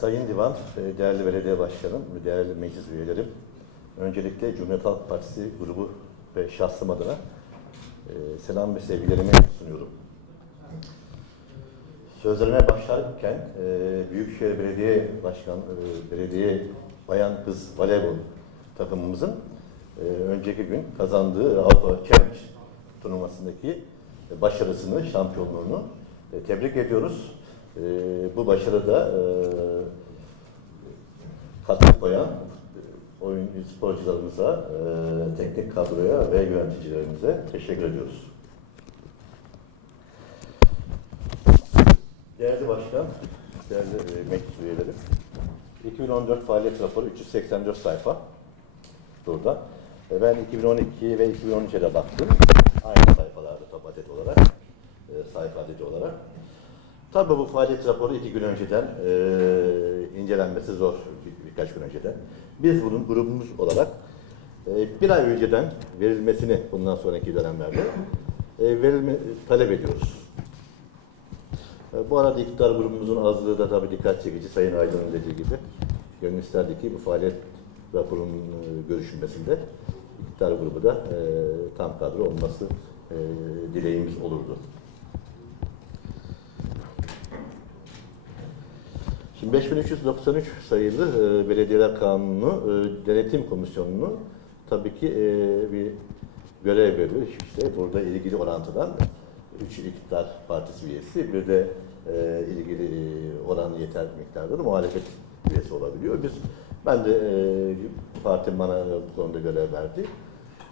Sayın Divan, e, değerli belediye başkanım, değerli meclis üyelerim, öncelikle Cumhuriyet Halk Partisi grubu ve şahsım adına e, selam ve sevgilerimi sunuyorum. Sözlerime başlarken e, Büyükşehir Belediye Başkan, Belediye Bayan Kız Voleybol takımımızın önceki gün kazandığı Avrupa Challenge turnuvasındaki başarısını, şampiyonluğunu tebrik ediyoruz. E, bu başarıda e, katkı koyan e, oyun sporcularımıza, e, teknik kadroya ve yöneticilerimize teşekkür ediyoruz. Değerli Başkan, değerli e, meclis üyeleri, 2014 faaliyet raporu 384 sayfa burada. E, Ben 2012 ve 2013'e de baktım. Aynı sayfalarda top adet olarak, sayfa adedi olarak. Tabii bu faaliyet raporu iki gün önceden e, incelenmesi zor bir, birkaç gün önceden. Biz bunun grubumuz olarak e, bir ay önceden verilmesini bundan sonraki dönemlerde e, verilme, talep ediyoruz. E, Bu arada iktidar grubumuzun azlığı da tabii dikkat çekici. Sayın Aydın'ın dediği gibi. Gönül isterdi ki bu faaliyet raporunun görüşülmesinde iktidar grubu da e, tam kadro olması e, dileğimiz olurdu. Şimdi 5393 sayılı e, Belediyeler Kanunu e, Denetim Komisyonu'nu tabii ki e, bir görev veriyor. İşte burada ilgili orantıdan 3 iktidar partisi üyesi bir de e, ilgili oran yeter miktarda da muhalefet üyesi olabiliyor. Biz ben de e, partim bana bu konuda görev verdi.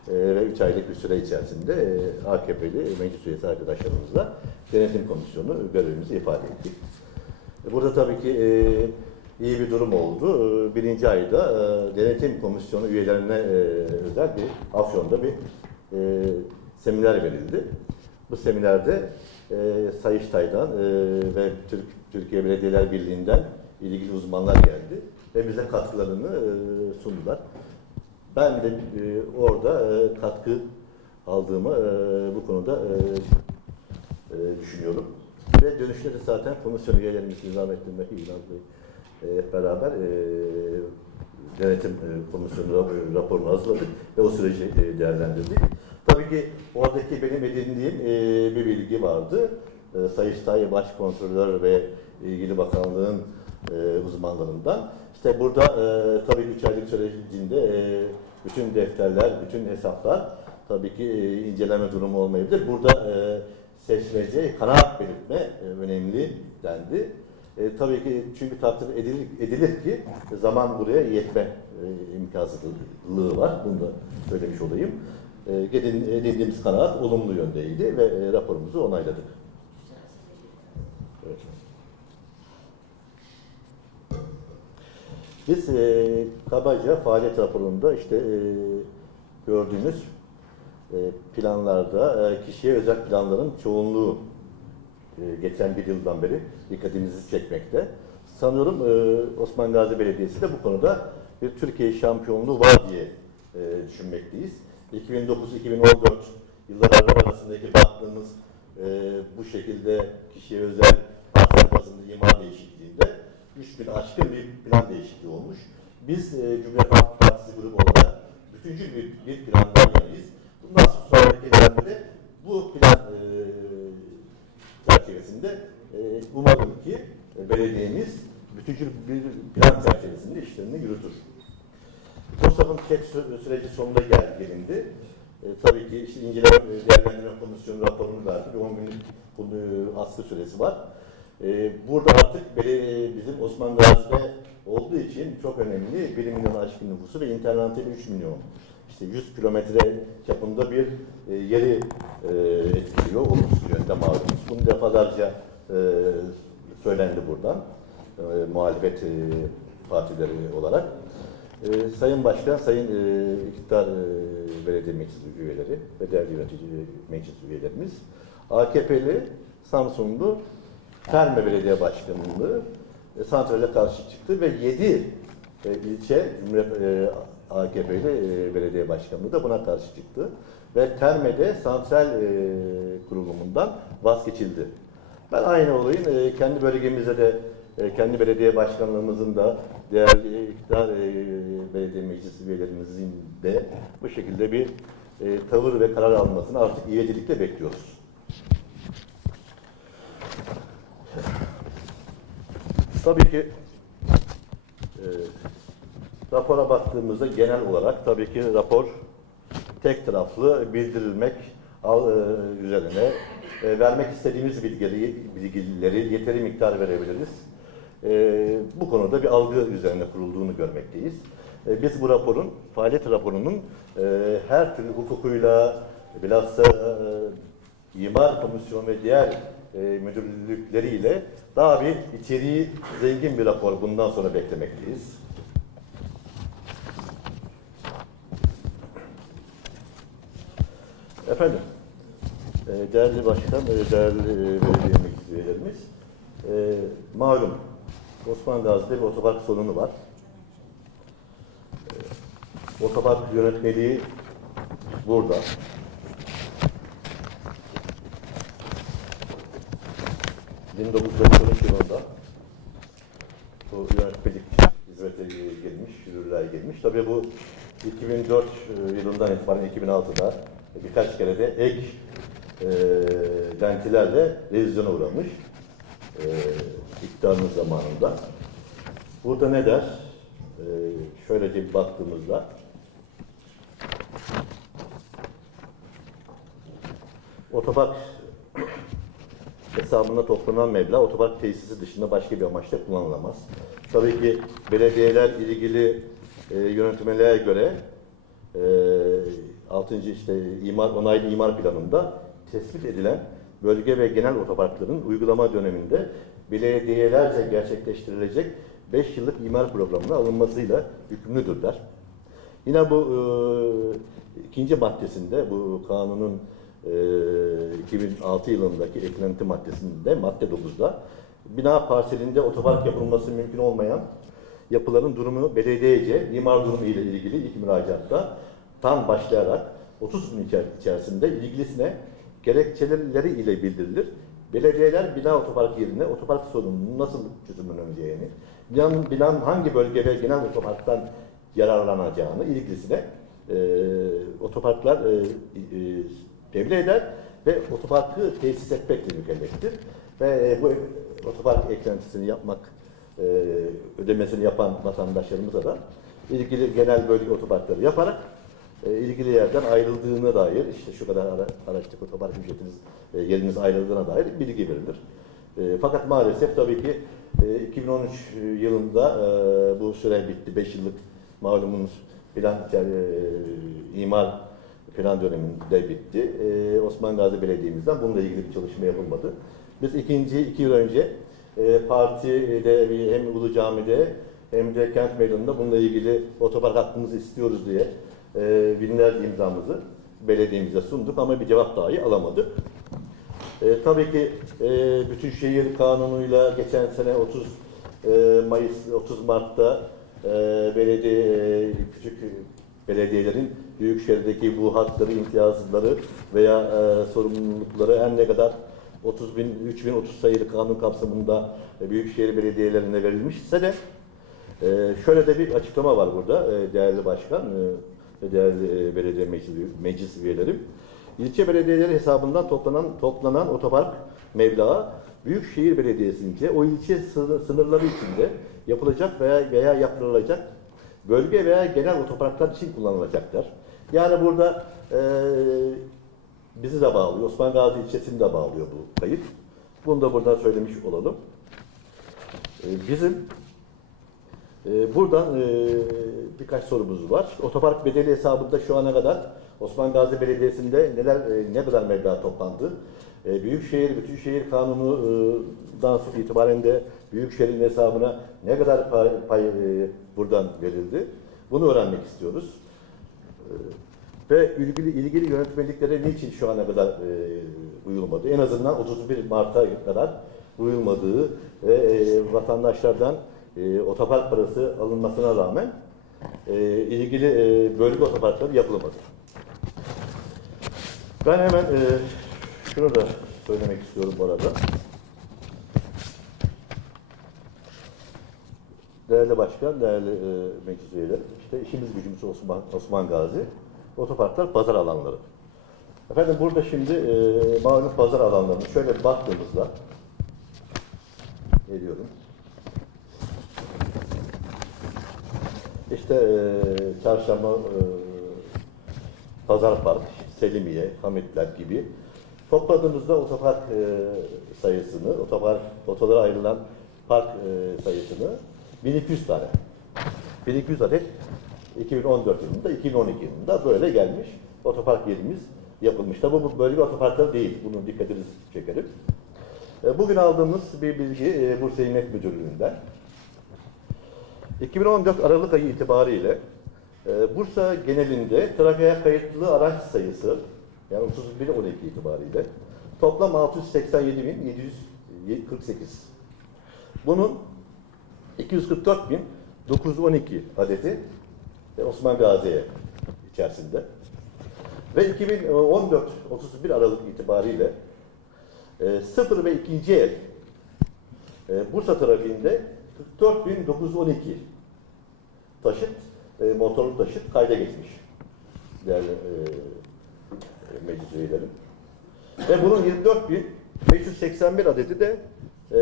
E, ve 3 aylık bir süre içerisinde e, AKP'li meclis üyesi arkadaşlarımızla denetim komisyonu görevimizi ifade ettik. Burada tabii ki e, iyi bir durum oldu. E, Birinci ayda e, denetim komisyonu üyelerine e, özel bir Afyon'da bir e, seminer verildi. Bu seminerde e, Sayıştay'dan e, ve Türk, Türkiye Belediyeler Birliği'nden ilgili uzmanlar geldi ve bize katkılarını e, sundular. Ben de e, orada e, katkı aldığımı e, bu konuda e, e, düşünüyorum. Ve dönüşte de zaten komisyon üyelerimiz Nizamettin ve İlhan Bey e, beraber e, denetim e, komisyonu rap- raporunu hazırladık ve o süreci e, değerlendirdik. Tabii ki oradaki benim edindiğim e, bir bilgi vardı. E, Sayıştay Başkontrolör ve ilgili bakanlığın e, uzmanlarından. İşte burada e, tabii 3 aylık sürecinde e, bütün defterler, bütün hesaplar tabii ki e, inceleme durumu olmayabilir. Burada e, seçmece kanaat belirtme e, önemli dendi. E, tabii ki çünkü takdir edilir, edilir ki zaman buraya yetme e, imkansızlığı var. Bunu da söylemiş olayım. E, edin- edindiğimiz kanaat olumlu yöndeydi ve e, raporumuzu onayladık. Evet. Biz e, kabaca faaliyet raporunda işte e, gördüğümüz e, planlarda e, kişiye özel planların çoğunluğu e, geçen bir yıldan beri dikkatimizi çekmekte. Sanıyorum e, Osman Gazi Belediyesi de bu konuda bir Türkiye şampiyonluğu var diye e, düşünmekteyiz. 2009-2014 yılları arasındaki baktığımız e, bu şekilde kişiye özel parsel bazında imar değişikliğinde 3000 aşkın bir plan değişikliği olmuş. Biz e, Cumhuriyet Halk Partisi grubu olarak bütüncül bir, bir plandan yanayız. Bundan sonraki dönemde bu plan e, çerçevesinde e, umarım ki e, belediyemiz bütüncül bir plan çerçevesinde işlerini yürütür. TOSAP'ın çek sü- süreci sonunda gel, gelindi. E, tabii ki işte inceleme e, değerlendirme komisyonu raporunu verdi. Bir 10 günlük bunu askı süresi var. E, burada artık bizim Osman Gazi'de olduğu için çok önemli 1 milyon aşkın nüfusu ve interneti 3 milyon. İşte 100 kilometre çapında bir e, yeri e, etkiliyor, olumsuz yönde malumuz. Bunu defalarca e, söylendi buradan, e, muhalefet e, partileri olarak. E, Sayın Başkan, Sayın e, İktidar e, Belediye Meclis üyeleri ve değerli yönetici meclis üyelerimiz, AKP'li Samsunlu Terme Belediye Başkanlığı e, santrale karşı çıktı ve 7 e, ilçe Cumhuriyet e, AKP'li e, belediye başkanlığı da buna karşı çıktı. Ve Terme'de santral e, kurulumundan vazgeçildi. Ben aynı olayın e, kendi bölgemizde de e, kendi belediye başkanlığımızın da değerli iktidar e, belediye meclisi üyelerimizin de bu şekilde bir e, tavır ve karar almasını artık ivedilikle bekliyoruz. Tabii ki e, rapora baktığımızda genel olarak tabii ki rapor tek taraflı bildirilmek e, üzerine e, vermek istediğimiz bilgileri, bilgileri yeteri miktar verebiliriz. E, bu konuda bir algı üzerine kurulduğunu görmekteyiz. E, biz bu raporun, faaliyet raporunun e, her türlü hukukuyla, bilhassa e, imar komisyonu ve diğer e, müdürlükleriyle daha bir içeriği zengin bir rapor bundan sonra beklemekteyiz. Efendim, e, değerli başkan, değerli e, belediye meclis e, malum Osman Gazi'de bir otopark sorunu var. E, otopark yönetmeliği burada. ...1993 yılında bu yönetmelik hizmete girmiş, yürürlüğe girmiş. Tabii bu 2004 yılından itibaren 2006'da birkaç kere de ek e, lentilerle revizyona uğramış e, iktidarımız zamanında. Burada ne der? E, şöylece bir baktığımızda otopark hesabında toplanan meblağ otopark tesisi dışında başka bir amaçla kullanılamaz. Tabii ki belediyeler ilgili e, yönetmeliğe göre e, 6. işte imar onaylı imar planında tespit edilen bölge ve genel otoparkların uygulama döneminde belediyelerce gerçekleştirilecek 5 yıllık imar programına alınmasıyla yükümlüdürler. Yine bu e, ikinci maddesinde bu kanunun 2006 yılındaki eklenti maddesinde madde 9'da bina parselinde otopark yapılması mümkün olmayan yapıların durumu belediyece imar durumu ile ilgili ilk müracaatta tam başlayarak 30 gün içer- içerisinde ilgilisine gerekçeleri ile bildirilir. Belediyeler bina otopark yerine otopark sorununun nasıl çözümleneceğini, binanın, binanın hangi bölge ve genel otoparktan yararlanacağını ilgilisine e, otoparklar e, e, devre eder ve otoparkı tesis etmekle mükelleftir. Ve e, bu otopark eklentisini yapmak, e, ödemesini yapan vatandaşlarımıza da ilgili genel bölge otoparkları yaparak e, ilgili yerden ayrıldığına dair işte şu kadar ara, araçlık otopark ücretiniz yeriniz ayrıldığına dair bilgi verilir. E, fakat maalesef tabii ki e, 2013 yılında bu süre bitti. 5 yıllık malumunuz plan e, imar plan döneminde bitti. E, Osman Gazi Belediye'mizden bununla ilgili bir çalışma yapılmadı. Biz ikinci, iki yıl önce e, partide bir- hem Ulu Cami'de hem de kent meydanında bununla ilgili otopark hakkımızı istiyoruz diye e, binlerce imzamızı belediyemize sunduk ama bir cevap dahi alamadık. E, tabii ki e, bütün şehir kanunuyla geçen sene 30 e, Mayıs 30 Mart'ta e, belediye e, küçük belediyelerin büyükşehirdeki bu hakları, imtiyazları veya e, sorumlulukları her ne kadar 30 bin, 3 bin 30 sayılı kanun kapsamında e, büyükşehir belediyelerine verilmişse de e, şöyle de bir açıklama var burada e, değerli başkan e, ve değerli e, belediye meclis, meclis üyelerim. İlçe belediyeleri hesabından toplanan toplanan otopark meblağı Büyükşehir Belediyesi'nce o ilçe sınır- sınırları içinde yapılacak veya veya yapılacak bölge veya genel otoparklar için kullanılacaklar. Yani burada e, bizi de bağlıyor, Osman Gazi ilçesini de bağlıyor bu kayıt. Bunu da buradan söylemiş olalım. E, bizim ee, Buradan e, birkaç sorumuz var. Otopark bedeli hesabında şu ana kadar Osman Gazi Belediyesi'nde neler e, ne kadar meblağ toplandı? E, Büyükşehir Bütünşehir Kanunu'dan itibaren de Büyükşehir'in hesabına ne kadar pay, pay, e, buradan verildi? Bunu öğrenmek istiyoruz. E, Ve ilgili ilgili yönetmeliklere niçin şu ana kadar e, uyulmadı? En azından 31 Mart'a kadar uyulmadığı ve e, vatandaşlardan e, otopark parası alınmasına rağmen e, ilgili e, bölge otoparkları yapılmadı. Ben hemen e, şunu da söylemek istiyorum bu arada. Değerli başkan, değerli e, meclis üyeleri, işte işimiz gücümüz Osman, Osman Gazi, otoparklar pazar alanları. Efendim burada şimdi e, malum pazar alanlarını şöyle bir baktığımızda, geliyorum. İşte e, çarşamba, e, Pazar Park, Selimiye, Hamitler gibi topladığımızda otopark e, sayısını, otopark, otolara ayrılan park e, sayısını 1200 tane. 1200 adet 2014 yılında, 2012 yılında böyle gelmiş otopark yerimiz yapılmış. Tabi bu bölge otoparkları değil, bunu dikkatinizi çekerim. E, Bugün aldığımız bir bilgi e, Bursa İmmet Müdürlüğü'nden. 2014 Aralık ayı itibariyle e, Bursa genelinde trafiğe kayıtlı araç sayısı yani 31-12 itibariyle toplam 687.748. Bunun 244.912 adeti e, Osman Gazi'ye içerisinde. Ve 2014 31 Aralık itibariyle e, sıfır ve ikinci el e, Bursa trafiğinde 44.912 taşıt, e, motorlu taşıt kayda geçmiş. Değerli e, meclis üyelerim. Ve bunun 24.581 adeti de e,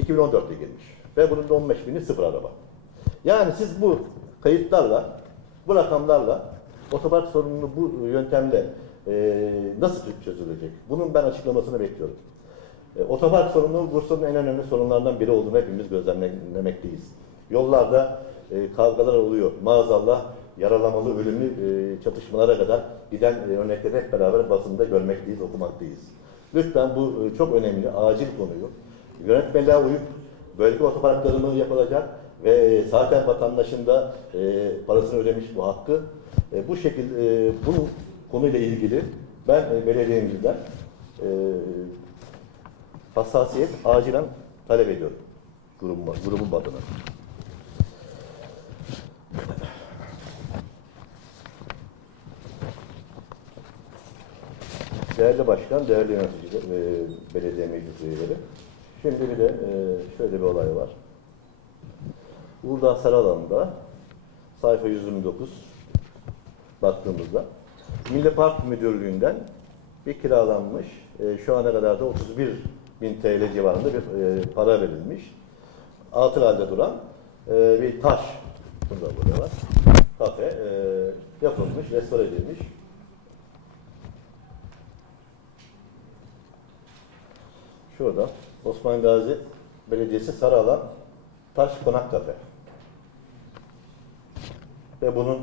2014'te girmiş. Ve bunun da 15.000'i sıfır araba. Yani siz bu kayıtlarla, bu rakamlarla otopark sorununu bu yöntemle e, nasıl çözülecek? Bunun ben açıklamasını bekliyorum. E, otopark sorunu Bursa'nın en önemli sorunlarından biri olduğunu hepimiz gözlemlemekteyiz. Yollarda e, kavgalar oluyor. Maazallah yaralamalı, ölümlü e, çatışmalara kadar giden e, örnekleri hep beraber basında görmekteyiz, okumaktayız. Lütfen bu e, çok önemli, acil konuyu yönetmeliğe uyup bölge otoparkları mı yapılacak ve zaten vatandaşın da e, parasını ödemiş bu hakkı. E, bu şekilde e, bu konuyla ilgili ben e, belediyemizden e, hassasiyet acilen talep ediyorum grubum, grubum adına. Değerli başkan, değerli yöneticiler, e, belediye meclis üyeleri. Şimdi bir de e, şöyle bir olay var. Uludağ Saralan'da sayfa 129 baktığımızda Milli Park Müdürlüğü'nden bir kiralanmış, e, şu ana kadar da 31 bin TL civarında bir e, para verilmiş. Atıl halde duran bir taş, burada burada var, kafe yapılmış, restore edilmiş. Şurada Osman Gazi Belediyesi Sarıalan Taş Konak Kafe. Ve bunun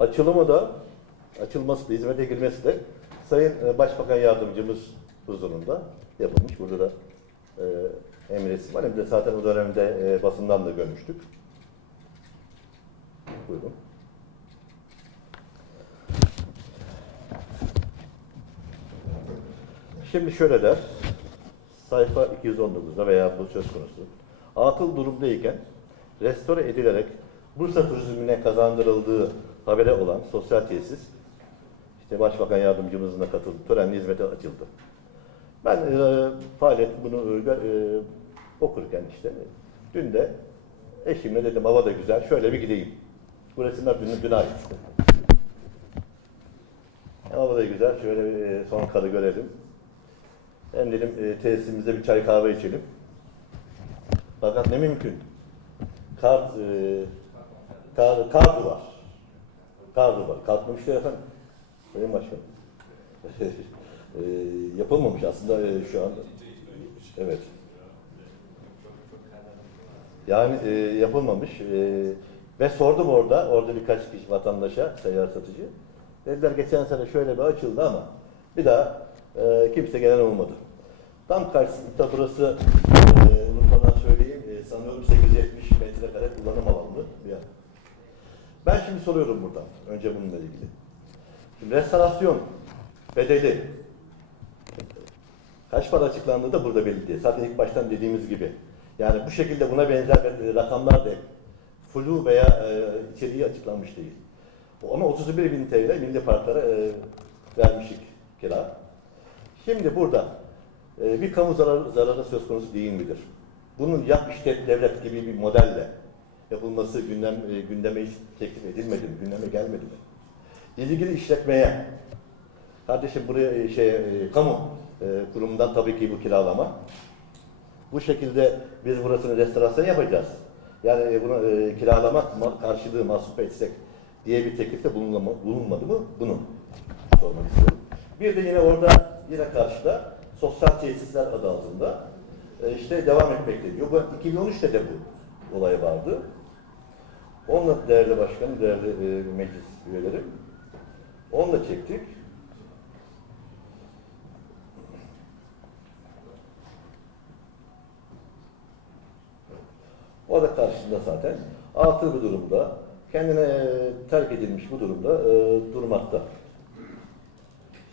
açılımı da açılması da hizmete girmesi de Sayın e, Başbakan Yardımcımız huzurunda yapılmış. Burada da e, emresi var. Hem de zaten o dönemde e, basından da görmüştük. Buyurun. Şimdi şöyle der, sayfa 219'da veya bu söz konusu. Atıl durumdayken restore edilerek Bursa turizmine kazandırıldığı habere olan sosyal tesis, işte Başbakan Yardımcımızın da katıldığı törenle hizmete açıldı. Ben e, faaliyet bunu e, e, okurken işte dün de eşimle dedim hava da güzel şöyle bir gideyim. Bu resimler dün, dün ait. Hava da güzel şöyle bir e, son karı görelim. Hem dedim e, tesisimizde bir çay kahve içelim. Fakat ne mümkün. Kart, e, kar, kartı var. Kartı var. Kalkmamıştı efendim. Sayın Başkanım. e, yapılmamış aslında e, şu anda. Evet. Yani e, yapılmamış. E, ve sordum orada, orada birkaç kişi vatandaşa, seyyar satıcı. Dediler geçen sene şöyle bir açıldı ama bir daha e, kimse gelen olmadı. Tam karşısında burası, e, unutmadan söyleyeyim, e, sanıyorum 870 metrekare kullanım yer. Ben şimdi soruyorum buradan, önce bununla ilgili. Şimdi restorasyon bedeli kaç para açıklandığı da burada belli değil. Zaten ilk baştan dediğimiz gibi. Yani bu şekilde buna benzer e, rakamlar da flu veya e, içeriği açıklanmış değil. Ama 31 bin TL milli parklara e, vermişik kira. Şimdi burada e, bir kamu zararı, zararı söz konusu değil midir? Bunun yap işlet devlet gibi bir modelle yapılması gündem, e, gündeme hiç teklif edilmedi mi? Gündeme gelmedi mi? İlgili işletmeye, kardeşim buraya e, şey, e, kamu e, kurumundan tabii ki bu kiralama. Bu şekilde biz burasını restorasyon yapacağız. Yani e, bunu e, kiralamak ma- karşılığı mahsup etsek diye bir teklifte bulunma, bulunmadı mı? Bunu sormak istiyorum. Bir de yine orada yine karşıda sosyal tesisler adı altında e, işte devam etmekte diyor. Bu 2013'te de bu olay vardı. Onunla değerli başkanım, değerli e, meclis üyeleri, onunla çektik. O da karşısında zaten. Altı bir durumda, kendine terk edilmiş bu durumda e, durmakta.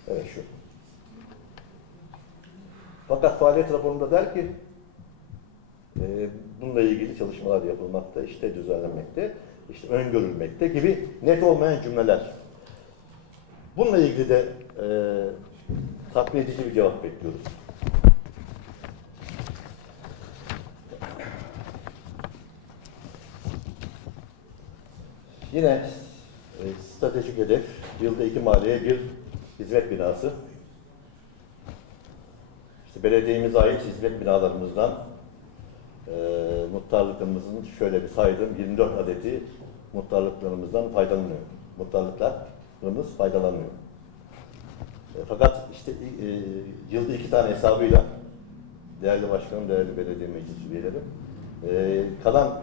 Evet şu. Fakat faaliyet raporunda der ki e, bununla ilgili çalışmalar yapılmakta, işte düzenlenmekte, işte öngörülmekte gibi net olmayan cümleler. Bununla ilgili de e, tatmin edici bir cevap bekliyoruz. Yine e, stratejik hedef, yılda iki mahalleye bir hizmet binası. İşte belediyemize ait hizmet binalarımızdan e, muhtarlıklarımızın şöyle bir saydım 24 adeti muhtarlıklarımızdan faydalanıyor. Muhtarlıklarımız faydalanıyor. E, fakat işte e, yılda iki tane hesabıyla değerli başkanım, değerli belediye meclis üyeleri e, kalan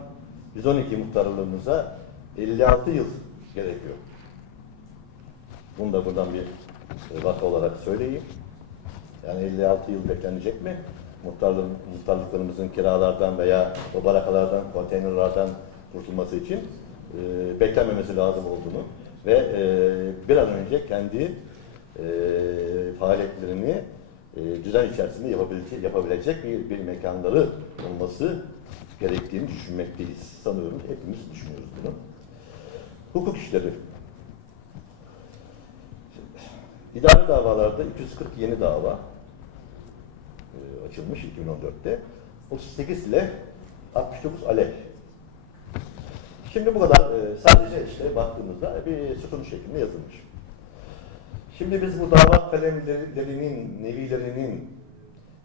112 muhtarlığımıza 56 yıl gerekiyor. Bunu da buradan bir e, vaka olarak söyleyeyim. Yani 56 yıl beklenecek mi? Muhtarlığın, muhtarlıklarımızın kiralardan veya o barakalardan, konteynerlardan kurtulması için e, beklenmemesi lazım olduğunu ve e, bir an önce kendi e, faaliyetlerini e, düzen içerisinde yapabilecek, yapabilecek bir, bir mekanları olması gerektiğini düşünmekteyiz. Sanıyorum hepimiz düşünüyoruz bunu. Hukuk işleri. İdari davalarda 240 yeni dava e, açılmış 2014'te. 38 ile 69 aleyh. Şimdi bu kadar e, sadece işte baktığımızda bir sütun şeklinde yazılmış. Şimdi biz bu dava kalemlerinin, nevilerinin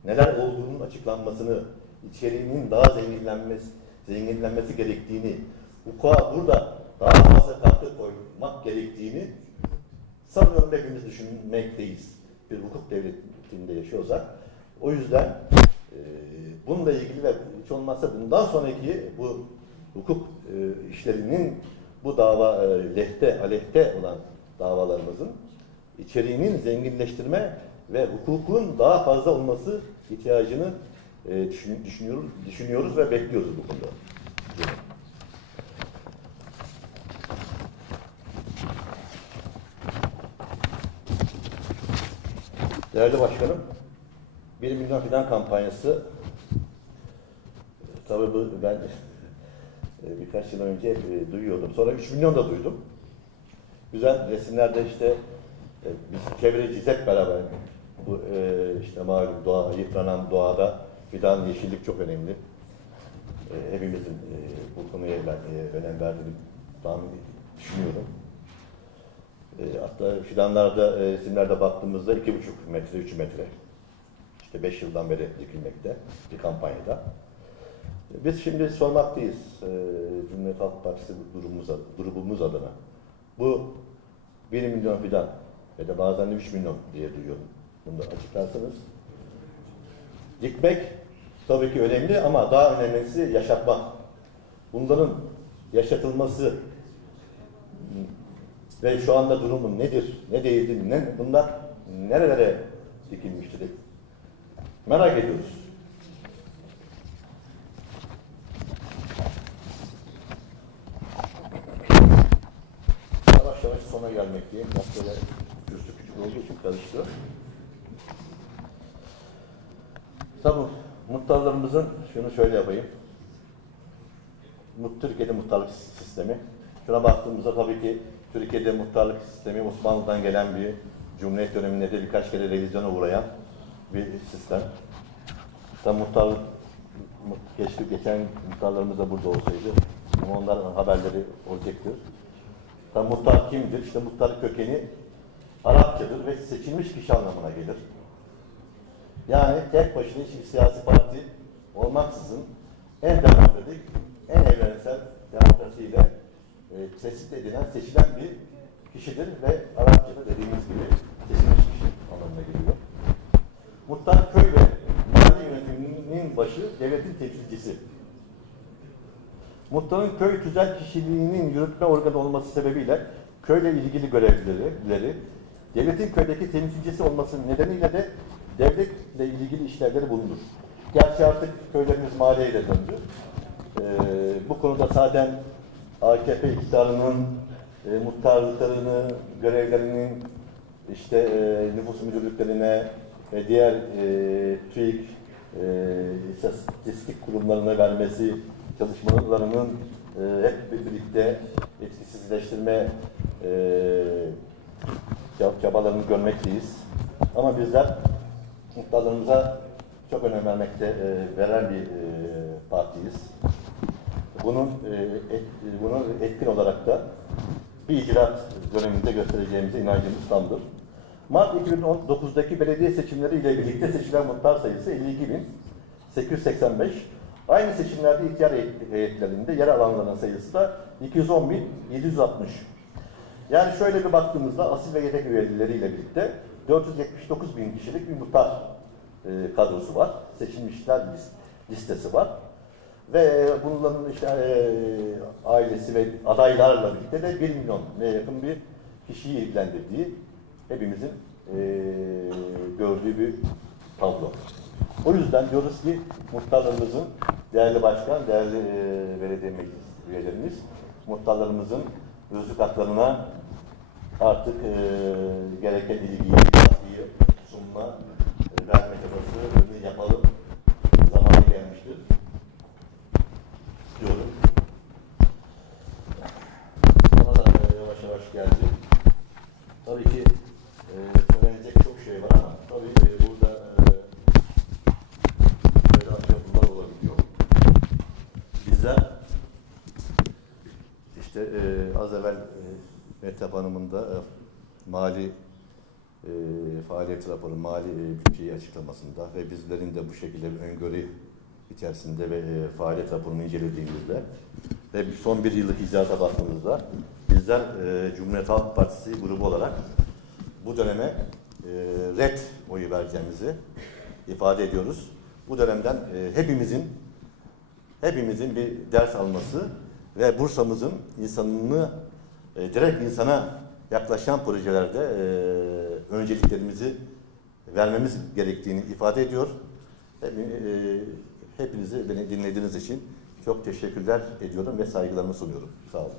neler olduğunun açıklanmasını, içeriğinin daha zenginlenmesi, zenginlenmesi gerektiğini, hukuka burada daha fazla katkı koymak gerektiğini sanıyorum hepimiz düşünmekteyiz. Bir hukuk devletinde yaşıyorsak. O yüzden e, bununla ilgili ve hiç olmazsa bundan sonraki bu hukuk e, işlerinin bu dava e, lehte, aleyhte olan davalarımızın içeriğinin zenginleştirme ve hukukun daha fazla olması ihtiyacını e, düşün- düşünüyoruz, düşünüyoruz ve bekliyoruz bu konuda. Değerli Başkanım, 1 milyon fidan kampanyası tabii bu ben e, birkaç yıl önce e, duyuyordum. Sonra 3 milyon da duydum. Güzel resimlerde işte e, biz çevreciyiz hep beraber. Bu işte malum doğa, yıpranan doğada fidan, yeşillik çok önemli. Hepimizin bu konuya önem verdiğini tahmin düşünüyorum. Hatta fidanlarda, resimlerde baktığımızda iki buçuk metre, üç metre. İşte beş yıldan beri dikilmekte bir kampanyada. Biz şimdi sormaktayız e, Cumhuriyet Halk Partisi grubumuz, grubumuz adına. Bu 1 milyon fidan ya da bazen de 3 milyon diye duyuyorum. Bunu da açıklarsanız. Dikmek tabii ki önemli ama daha önemlisi yaşatmak. Bunların yaşatılması ve şu anda durumun nedir, ne değildir, ne, bunlar nerelere dikilmiştir? Merak ediyoruz. Yavaş yavaş sona gelmekteyim. Böyle küçük küçük olduğu için karıştı. Tabii muhtarlarımızın şunu şöyle yapayım. Türkiye'de muhtarlık sistemi. Şuna baktığımızda tabii ki Türkiye'de muhtarlık sistemi Osmanlı'dan gelen bir Cumhuriyet döneminde de birkaç kere revizyona uğrayan bir sistem. Ben muhtar, keşke geçen muhtarlarımız da burada olsaydı. Onların haberleri olacaktır. Tam muhtar kimdir? İşte muhtar kökeni Arapçadır ve seçilmiş kişi anlamına gelir. Yani tek başına hiçbir siyasi parti olmaksızın en demokratik, en evrensel demokrasiyle e, tespit edilen, seçilen bir kişidir ve Arapçada dediğimiz gibi seçilmiş kişi anlamına geliyor. Muhtar köy ve mahalle yönetiminin başı devletin temsilcisi. Muhtarın köy tüzel kişiliğinin yürütme organı olması sebebiyle köyle ilgili görevlileri, devletin köydeki temsilcisi olması nedeniyle de devletle ilgili işlevleri bulunur. Gerçi artık köylerimiz mahalleye de döndü. Ee, bu konuda zaten AKP iktidarının e, muhtarlıklarını, görevlerinin işte e, nüfus müdürlüklerine ve diğer e, TÜİK istatistik kurumlarına vermesi çalışmalarının e, hep birlikte etkisizleştirme e, çab- çabalarını görmekteyiz. Ama bizler muhtarlarımıza çok önem vermekte e, veren bir e, partiyiz. Bunun e, et, bunu etkin olarak da bir icraat döneminde göstereceğimize inancımız tamdır. Mart 2019'daki belediye seçimleri ile birlikte seçilen muhtar sayısı 52.885. Aynı seçimlerde ihtiyar heyet- heyetlerinde yer alanların sayısı da 210.760. Yani şöyle bir baktığımızda asil ve yedek üyeleriyle birlikte 479 bin kişilik bir muhtar e, kadrosu var. Seçilmişler lis- listesi var. Ve bunların işte e, ailesi ve adaylarla birlikte de 1 milyon yakın bir kişiyi ilgilendirdiği hepimizin e, gördüğü bir tablo. O yüzden diyoruz ki muhtarlarımızın, değerli başkan, değerli e, belediye meclis üyelerimiz, muhtarlarımızın özlük haklarına artık e, gereken ilgiyi, katkıyı sunma, e, verme çabası bunu yapalım. Zamanı gelmiştir. Diyorum. Bana da e, yavaş yavaş geldi. Tabii ki e, söylenecek çok şey var ama tabii e, burada e, böyle yapılar olabiliyor. Bizler işte e, az evvel e, Mehtap Hanım'ın da e, mali e, faaliyet raporu, mali e, bütçeyi açıklamasında ve bizlerin de bu şekilde bir öngörü içerisinde ve e, faaliyet raporunu incelediğimizde ve son bir yıllık icraata baktığımızda bizler e, Cumhuriyet Halk Partisi grubu olarak bu döneme e, red oyu vereceğimizi ifade ediyoruz. Bu dönemden e, hepimizin hepimizin bir ders alması ve Bursa'mızın insanını e, direkt insana yaklaşan projelerde e, önceliklerimizi vermemiz gerektiğini ifade ediyor. Hep, e, hepinizi beni dinlediğiniz için çok teşekkürler ediyorum ve saygılarımı sunuyorum. Sağ olun.